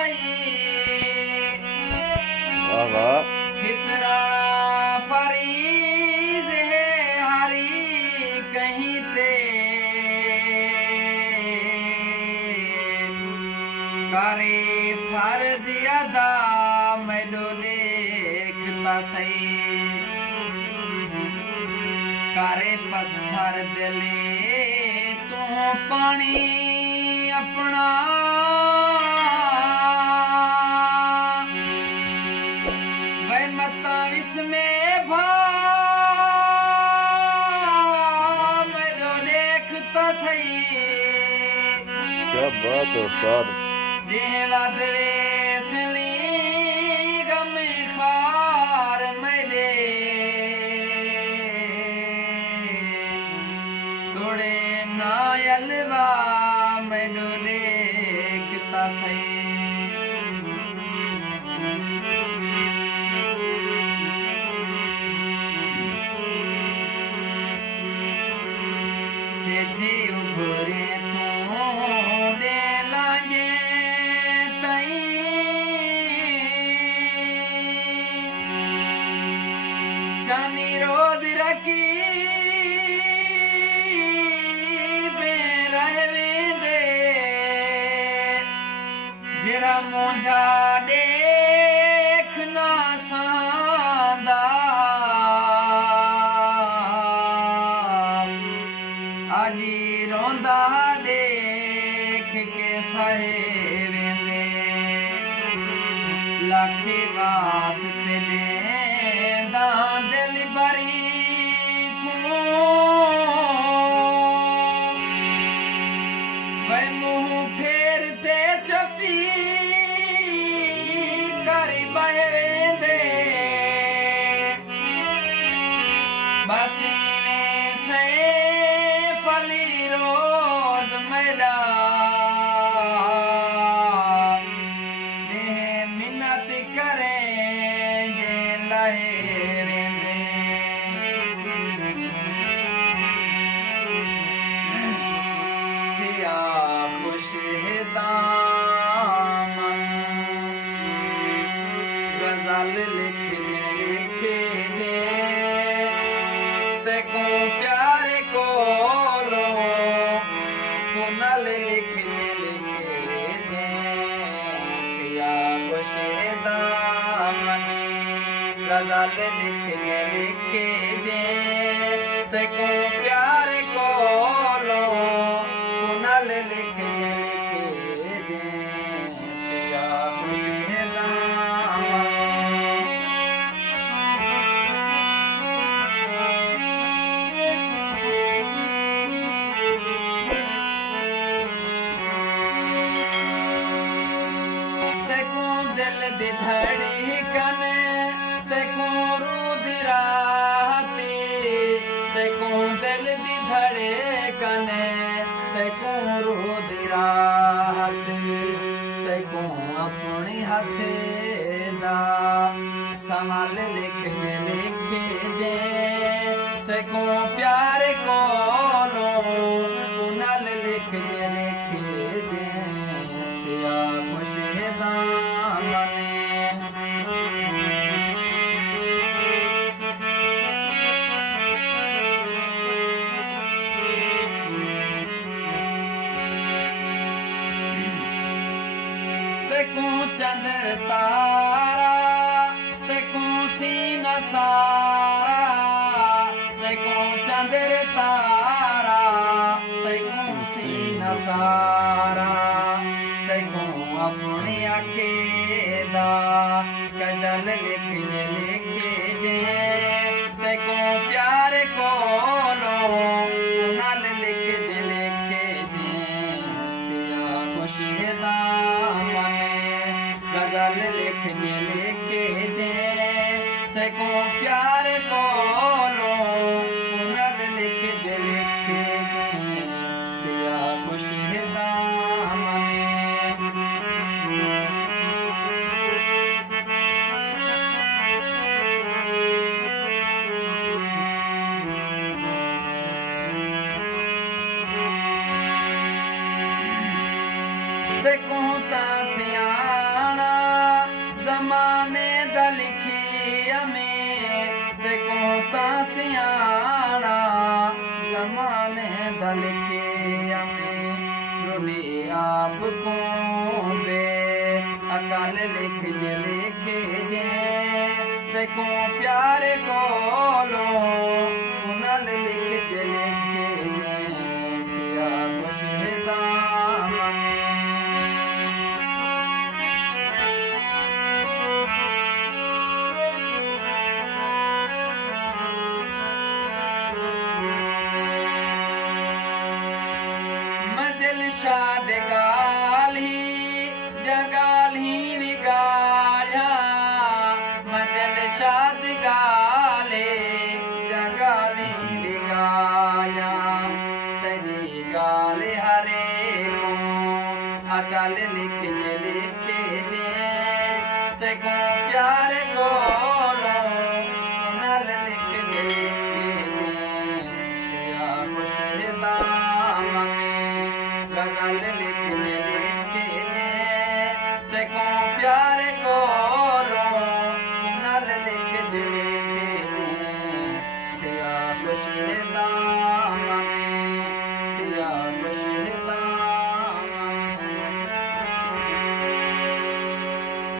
सही वाह वाह फितराना फरीज है हरी कहीं ते करे फर्ज अदा मैडो देखता सही करे पत्थर दिले तू पानी अपना वह मता विस्में भा मैडो देखता सही क्या बात है उस्ताद देवद वेसली गम खार मेरे थोड़े नायलवा मैनू देखता सही सेजे उभरे तू दे लागे तई चानी रोज रखी जरा मुझा देखना सांदा आदि रोंदा देख के सहे वेंदे लाखे वास्ते देंदा दिल बरी को वह मुंह फेरते चपी करी बहवेंदे बसी में से फली रोज मैडा देह मिन्नत करेंगे लहे वेंदे थिया खुश है दामन गजल लिखने लिखे दे ते को प्यारे को लो पुनल लिखने लिखे दे थिया खुश है दामन गजल लिखने लिखे दे ते को प्यारे को लो पुनल लिखने लिखे दे थिया खुश है दामन तेको दिल दी धड़कन तेको रूद राहते तेको दिल दी धड़कन तेको रूद राहत तेको अपने हाथे दा संभाल लिखने लिखे दे तेको प्यार को लो पुनल लिखने लिखे दे थिया खुश है दामने तेको चंद्र तारा तेको सीना सारा तेको चंद्र तारा तेको सीना सारा तेको अपनी आखेदा कजल लिखने लिखे जे तेको प्यार को लो नल लिख दे लिखे दे थिया खुश है दामने गजल लिखने लिखे दे तेको प्यार को लो नल लिख दे लिखे दे थिया खुश है दामने देखूं ता सिया ते को प्यारे कोलो उनल लिख के लिखे थिया खुशदाम दिल शाद गाल ही जगाल ही विगाला दिल शाद गाले जगाल ही विगाला तेरी गाल हरे को अटल लिखने लिखे दे ते को प्यार को